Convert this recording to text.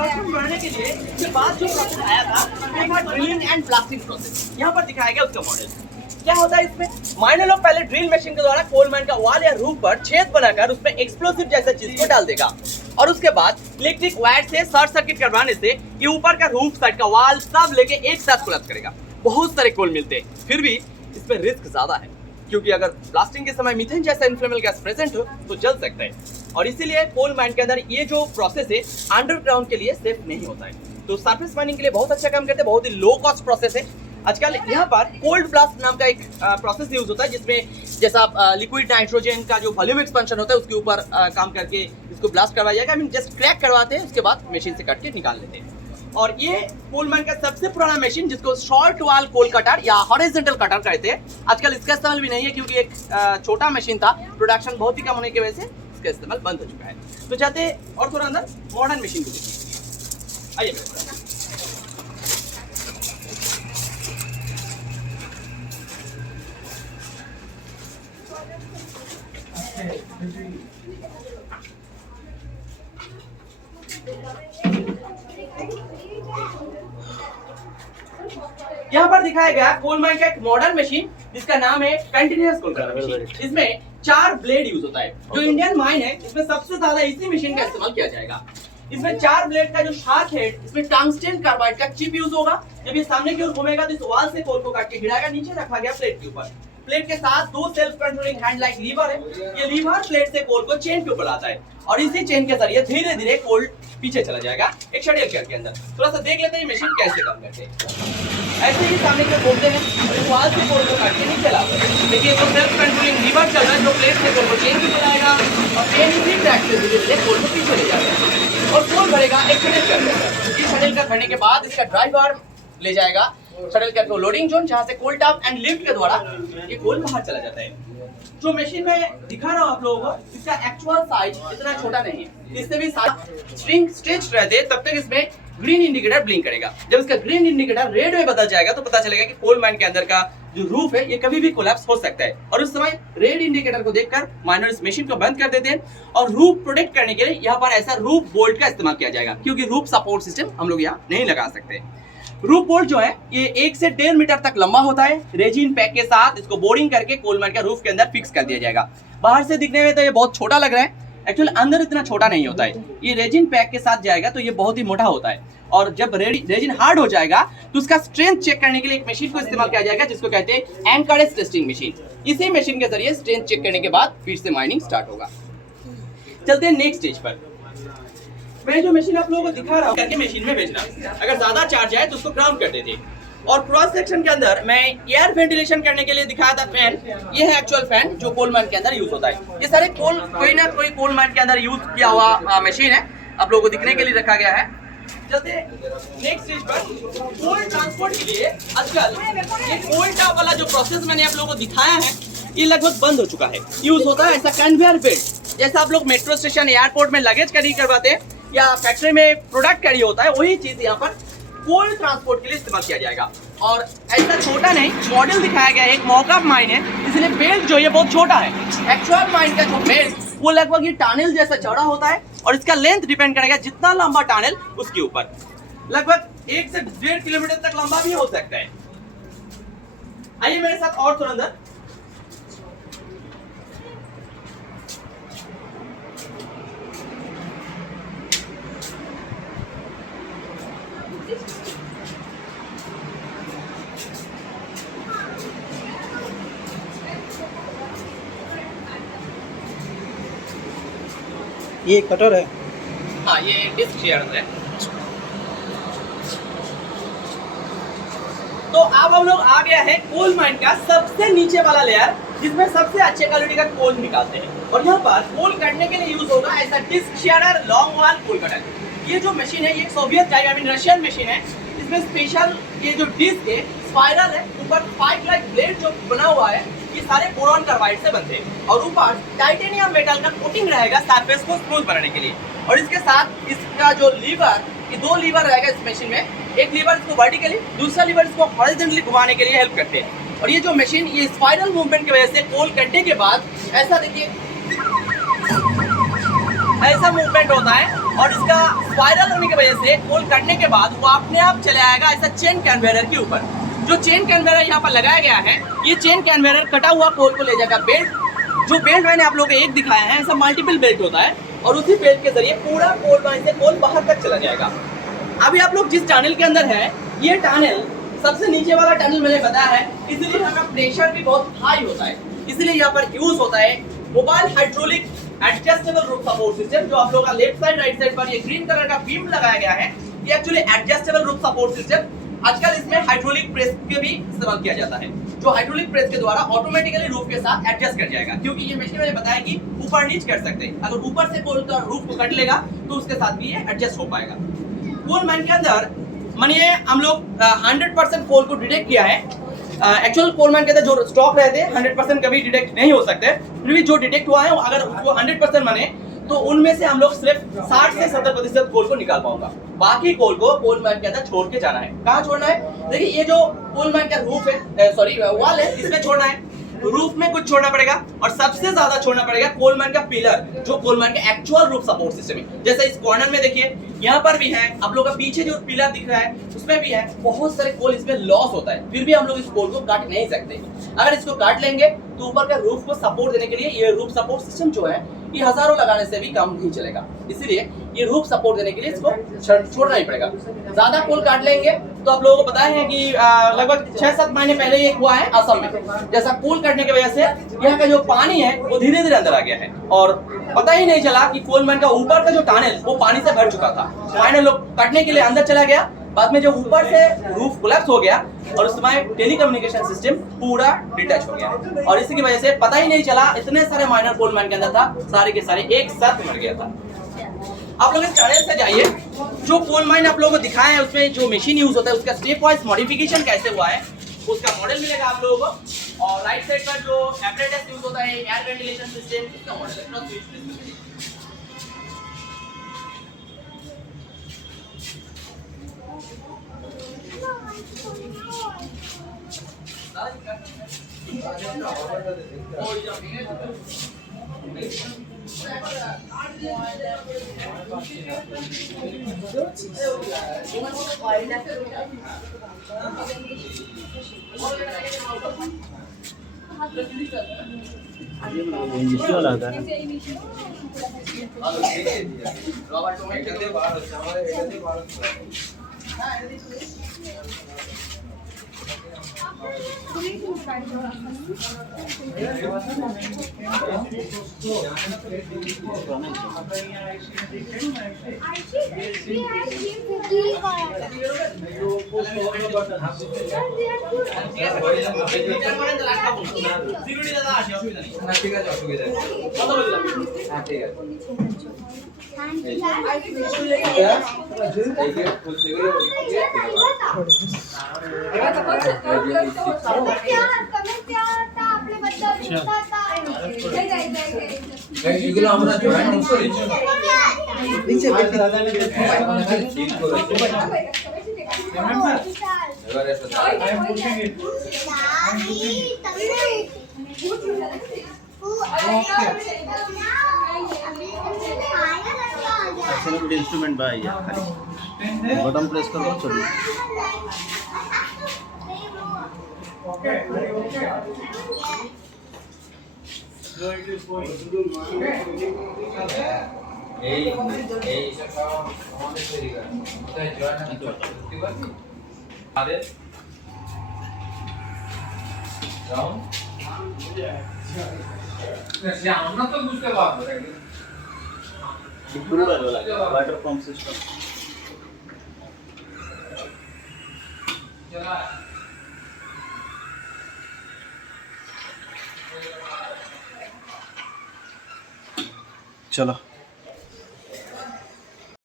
Production बढ़ाने के लिए इसके बाद जो प्रोसेस आया था वो था ड्रिलिंग एंड ब्लास्टिंग प्रोसेस। यहाँ पर दिखाया गया उसका मॉडल। क्या होता है इसमें, मान लो पहले ड्रिल मशीन के द्वारा कोल माइन का वॉल या रूफ पर छेद बनाकर उसमें एक्सप्लोसिव जैसा चीज को डाल देगा और उसके बाद इलेक्ट्रिक वायर से शॉर्ट सर्किट करवाने से ये ऊपर का रूफ साइड का वॉल सब लेके एक साथ कोलैप्स करेगा। बहुत सारे कोल मिलते हैं, फिर भी इसमें रिस्क ज्यादा है क्योंकि अगर ब्लास्टिंग के समय मीथेन जैसा इन्फ्लेमेबल गैस प्रेजेंट हो तो जल सकता है और इसीलिए कोल माइन के अंदर ये जो प्रोसेस है अंडरग्राउंड के लिए सेफ नहीं होता है। तो सरफेस माइनिंग के लिए बहुत अच्छा काम करते हैं, बहुत ही लो कॉस्ट प्रोसेस है। आजकल यहाँ पर कोल्ड ब्लास्ट नाम का एक प्रोसेस यूज होता है जिसमें जैसा लिक्विड नाइट्रोजन का जो वॉल्यूम एक्सपेंशन होता है उसके ऊपर काम करके इसको ब्लास्ट करवाया जाएगा। आई मीन जस्ट क्रैक करवाते हैं, उसके बाद मशीन से काट के निकाल लेते हैं। और ये कोल माइन का सबसे पुराना मशीन जिसको शॉर्ट वाल कोल कटर या हॉरिजॉन्टल कटर कहते हैं, आजकल इसका इस्तेमाल भी नहीं है क्योंकि एक छोटा मशीन था, प्रोडक्शन बहुत ही कम होने की वजह से इसका इस्तेमाल बंद हो चुका है। तो चाहते और थोड़ा अंदर मॉडर्न मशीन को देखिए। आइए यहाँ पर दिखाया गया कोल माइन का एक मॉडर्न मशीन जिसका नाम है कंटिन्यूअस कोल कटर मशीन। इसमें 4 ब्लेड यूज होता है। जो इंडियन माइन है इसमें सबसे ज्यादा इसी मशीन का इस्तेमाल किया जाएगा। इसमें 4 ब्लेड का जो शार्क है इसमें टंगस्टन कार्बाइड का चिप यूज होगा। जब ये सामने की ओर घूमेगा तो इस वाल से कोल को काट के गिराएगा, नीचे रखा गया प्लेट के ऊपर। प्लेट के साथ 2 self controlling hand like lever है। ये लीवर प्लेट से कोल को चेन के ऊपर लाता है और इसी चेन के जरिए धीरे धीरे कोल पीछे चला जाएगा एक शटल केयर के अंदर। थोड़ा सा देख लेते हैं ये मशीन कैसे काम करते हैं। ऐसे ही सामने की ओर घूमते हैं और इस वाल से कोल को काट के नीचे लाते हैं। देखिए तो सेल्फ कंट्रोलिंग लीवर चल रहा है जो प्लेट से कोल को चेन के ऊपर लाएगा और चेन इसी ट्रैक से धीरे धीरे कोल को पीछे ले जाएगा और कोल भरेगा एक शटल केयर के अंदर। इस शटल केयर भरने के बाद इसका ड्राइवर ले जाएगा शटल केयर को लोडिंग जोन जहां से कोल टॉप एंड लिफ्ट के द्वारा ये कोल बाहर चला जाता है। जो मशीन में दिखा रहा हूं आप लोगों को इसका एक्चुअल साइज इतना छोटा नहीं है, इससे भी स्ट्रिंग स्ट्रेच रहते हैं तब तक इसमें ग्रीन इंडिकेटर ब्लिंक करेगा। जब इसका ग्रीन इंडिकेटर रेड में बदल जाएगा तो पता चलेगा कि कोल माइन के अंदर का जो रूफ है ये कभी भी कोलैप्स हो सकता है और उस समय रेड इंडिकेटर को देखकर माइनर इस मशीन को बंद कर देते हैं और रूफ प्रोटेक्ट करने के लिए यहाँ पर ऐसा रूफ बोल्ट का इस्तेमाल किया जाएगा क्योंकि रूफ सपोर्ट सिस्टम हम लोग यहाँ नहीं लगा सकते। रूफ बोल्ट जो है ये 1 से 1.5 मीटर तक लंबा होता है। रेजिन पैक के साथ इसको बोरिंग करके कोल माइन का रूफ के अंदर फिक्स कर दिया जाएगा। बाहर से दिखने में तो ये बहुत छोटा लग रहा है, एक्चुअली अंदर इतना छोटा नहीं होता है। ये रेजिन पैक के साथ जाएगा तो ये बहुत ही मोटा होता है और जब रेजिन हार्ड हो जाएगा तो उसका स्ट्रेंथ चेक करने के लिए एक मशीन को इस्तेमाल किया जाएगा जिसको कहते हैं एंकरेज टेस्टिंग मशीन। इसी मशीन के जरिए स्ट्रेंथ चेक करने के बाद फिर से माइनिंग स्टार्ट होगा। चलते हैं नेक्स्ट स्टेज पर। मैं जो मशीन आप लोगों को दिखा रहा हूँ करके मशीन में भेजना, अगर ज्यादा चार्ज आए तो उसको ग्राउंड कर देते और क्रॉस सेक्शन के अंदर मैं एयर वेंटिलेशन करने के लिए दिखाया था फैन। ये है एक्चुअल फैन जो कोल माइन के अंदर यूज होता है। ये सारे कोई ना कोई कोल माइन के अंदर यूज किया हुआ मशीन है, आप लोगों को दिखने के लिए रखा गया है। चलते नेक्स्ट स्टेज पर। कोल ट्रांसपोर्ट के लिए आजकल ये कोल टॉप वाला जो प्रोसेस मैंने आप लोगों को दिखाया है ये लगभग बंद हो चुका है। यूज होता है ऐसा कन्वेयर बेल्ट, जैसा आप लोग मेट्रो स्टेशन एयरपोर्ट में लगेज कैरी करवाते हैं या फैक्ट्री में प्रोडक्ट कैरी होता है, वही चीज यहाँ पर कोल ट्रांसपोर्ट के लिए इस्तेमाल किया जाएगा। और ऐसा छोटा नहीं, मॉडल दिखाया गया है एक मॉकअप माइन है इसलिए बेल्ट जो ये बहुत छोटा है। एक्चुअल माइन का जो बेल्ट वो लगभग ये टनल जैसा चौड़ा होता है और इसका लेंथ डिपेंड करेगा जितना लंबा टनल उसके ऊपर, लगभग 1 से 1.5 किलोमीटर तक लंबा भी हो सकता है। आइए मेरे साथ और थोड़ा अंदर। ये कटर है। हाँ ये डिस्क शेयर है। तो अब हम लोग आ गया है कोल माइन का सबसे नीचे वाला लेयर जिसमें सबसे अच्छे क्वालिटी का कोल निकालते हैं और यहाँ पर कोल काटने के लिए यूज होगा ऐसा डिस्क शेयर लॉन्ग वाल कोल कटर। ये जो मशीन है ये Soviet type I mean Russian machine है। इसमें स्पेशल ये जो डिस्क है स्पाइरल है, ऊपर पाइप लाइक ब्लेड जो बना हुआ है ये सारे बोरॉन कार्बाइड से बनते हैं और ऊपर टाइटेनियम मेटल का कोटिंग रहेगा सरफेस को स्मूथ बनाने के लिए। और इसके साथ इसका जो लीवर, ये 2 लीवर रहेगा इस मशीन में, एक लीवर इसको वर्टिकली, दूसरा लीवर इसको हॉरिजॉन्टली घुमाने के लिए हेल्प करते हैं। और ये जो मशीन ये स्पाइरल मूवमेंट की वजह से कोल कटने के बाद ऐसा देखिए ऐसा मूवमेंट होता है और इसका स्पाइरल होने की वजह से कोल कटने के बाद वो अपने आप चले आएगा ऐसा चेन कन्वेयर के ऊपर। जो चेन कन्वेयर यहाँ पर लगाया गया है, ये चेन कन्वेयर कटा हुआ कोल को ले जाएगा बेल्ट। जो बेल्ट मैंने आप लोगों को एक दिखाया है, ऐसा मल्टीपल बेल्ट होता है और उसी बेल्ट के जरिए पूरा कोल माइन से कोल बाहर तक चला जाएगा। अभी आप लोग जिस टनल के अंदर है, ये टनल सबसे नीचे वाला टनल मैंने बताया है, इसलिए यहाँ का प्रेशर भी बहुत हाई होता है। इसलिए यहाँ पर यूज होता है mobile hydraulic adjustable roof support system. जो आप लोगों का लेफ्ट साइड राइट साइड पर ये ग्रीन कलर का बीम लगाया गया है, ये actually adjustable roof support system. आजकल इसमें हाइड्रोलिक प्रेस के भी इस्तेमाल किया जाता है, जो हाइड्रोलिक प्रेस के द्वारा ऑटोमेटिकली रूफ के साथ एडजस्ट कर जाएगा। क्योंकि ये मशीन मैंने बताया कि ऊपर नीचे कर सकते हैं, अगर ऊपर से कोल का रूफ को कट लेगा तो उसके साथ भी ये एडजस्ट हो पाएगा। कोल माइन के अंदर मानिए हम लोग 100% कोल को डिटेक्ट किया है। एक्चुअल कोल माइन के अंदर जो स्टॉक रहते हैं 100% कभी डिटेक्ट नहीं हो सकते, फिर भी जो डिटेक्ट हुआ है अगर उसको 100% माने तो उनमें से हम लोग सिर्फ 60 से 70% कोल को निकाल पाऊंगा। बाकी कोल को कोल माइन के अंदर छोड़ के जाना है। कहाँ छोड़ना है? देखिए ये जो कोल माइन का रूफ है, सॉरी वॉल है, इसमें छोड़ना है। रूफ में कुछ छोड़ना पड़ेगा और सबसे ज्यादा छोड़ना पड़ेगा कोल माइन का पिलर, जो कोल माइन का एक्चुअल रूफ सपोर्ट सिस्टम है। जैसे इस कॉर्नर में देखिए, यहाँ पर भी है, आप लोगों का पीछे जो पिलर दिख रहा है उसमें भी है। बहुत सारे कोल इसमें लॉस होता है, फिर भी हम लोग इस कोल को काट नहीं सकते। अगर इसको काट लेंगे तो ऊपर का रूफ को सपोर्ट देने के लिए ये रूफ सपोर्ट सिस्टम जो है ये हजारों लगाने से भी काम नहीं चलेगा। इसीलिए ये रूफ सपोर्ट देने के लिए इसको छोड़ना ही पड़ेगा। ज्यादा कोल काट लेंगे तो आप लोगों को पता है कि लगभग 6-7 महीने पहले ये हुआ है असम में। जैसा कोल काटने की वजह से यहाँ का जो पानी है वो धीरे धीरे अंदर आ गया है और पता ही नहीं चला कि कोल माइन का ऊपर का जो टनल वो पानी से भर चुका था। फाइनल लोग काटने के लिए अंदर चला गया, बाद में जो ऊपर से रूफ कोलैप्स हो गया और उस समय टेलीकम्युनिकेशन सिस्टम पूरा डिटैच हो गया और इसी की वजह से पता ही नहीं चला, इतने सारे माइनर कोल माइन के अंदर था, सारे के सारे एक साथ मर गया था। आप लोग इस टनल से जाइए, जो कोल माइन आप लोगों को दिखाया है उसमें जो मशीन यूज होता है उसका स्टेप वाइज मॉडिफिकेशन कैसे हुआ है उसका मॉडल मिलेगा आप लोगों को। और राइट साइड पर जो एपरेटस यूज होता है एयर वेंटिलेशन सिस्टम, इसका मॉडल है। इंस्ट्रूमेंट बाय खाली बटन प्रेस करो चलिए। আমরা তো বুঝতে পারবো वाटर पंप सिस्टम चलो।